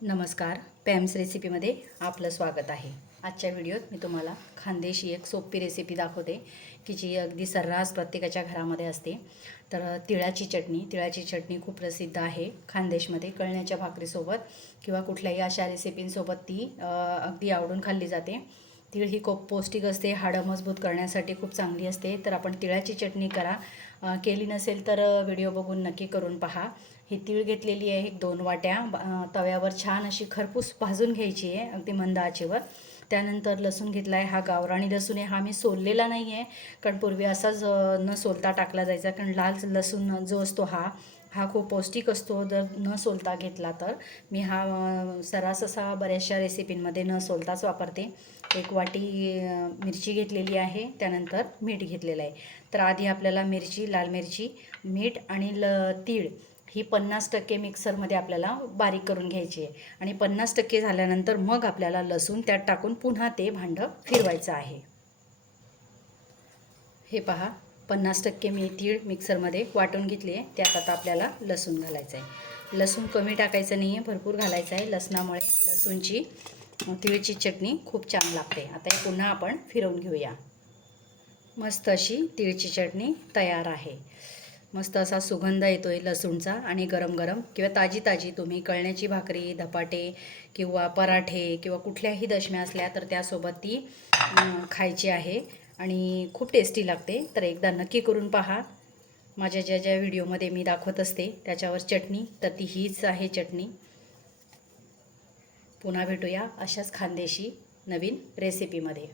नमस्कार पॅम्स रेसिपीमध्ये आपलं स्वागत आहे. आजच्या व्हिडिओत मी तुम्हाला खानदेशी एक सोपी रेसिपी दाखवते की जी अगदी सर्रास प्रत्येकाच्या घरामध्ये असते. तर तिळाची चटणी तिळाची चटणी खूप प्रसिद्ध आहे खानदेशमध्ये कळण्याच्या भाकरीसोबत किंवा कुठल्याही अशा रेसिपींसोबत ती अगदी आवडून खाल्ली जाते. तीळ ही खूप पौष्टिक असते हाडं मजबूत करण्यासाठी खूप चांगली असते. तर आपण तिळाची चटणी करा. केली नसेल तर व्हिडिओ बघून नक्की करून पहा. ही तीळ घेतलेली आहे एक दोन वाट्या. तव्यावर छान अशी खरपूस भाजून घ्यायची आहे अगदी मंद आचेवर. त्यानंतर लसूण घेतला आहे हा गावराणी लसूण आहे हा मी सोललेला नाही आहे कारण पूर्वी असाच न सोलता टाकला जायचा. कारण लाल लसूण जो असतो हा हा खूप पौष्टिक असतो. जर न सोलता घेतला तर मी हा सरास सर्रास असा बऱ्याचशा रेसिपींमध्ये न सोलताच वापरते. एक वाटी मिरची घेतलेली आहे त्यानंतर मीठ घेतलेलं आहे. तर आधी आपल्याला मिरची लाल मिरची मीठ आणि ल तीळ ही पन्नास टक्के मिक्सरमध्ये आपल्याला बारीक करून घ्यायची आहे. आणि पन्नास टक्के झाल्यानंतर मग आपल्याला लसूण त्यात टाकून पुन्हा ते भांडं फिरवायचं आहे. हे पहा पन्नास टक्के मी तीळ मिक्सरमध्ये वाटून घेतली आहे. त्यात आता आपल्याला लसूण घालायचं आहे. लसूण कमी टाकायचं नाही आहे भरपूर घालायचं आहे. लसणामुळे लसूणची तिळची चटणी खूप छान लागते. आता हे पुन्हा आपण फिरवून घेऊया. मस्त अशी तिळची चटणी तयार आहे. मस्त असा सुगंध येतो आहे लसूणचा आणि गरम गरम किंवा ताजी ताजी तुम्ही कळण्याची भाकरी धपाटे किंवा पराठे किंवा कुठल्याही दशम्या असल्या तर त्यासोबत ती खायची आहे. आणि खूप टेस्टी लागते. तर एकदा नक्की करून पहा. माझ्या ज्या ज्या व्हिडिओमध्ये मी दाखवत असते त्याच्यावर चटणी तर ती हीच आहे चटणी. पुन्हा भेटूया अशाच खानदेशी नवीन रेसिपीमध्ये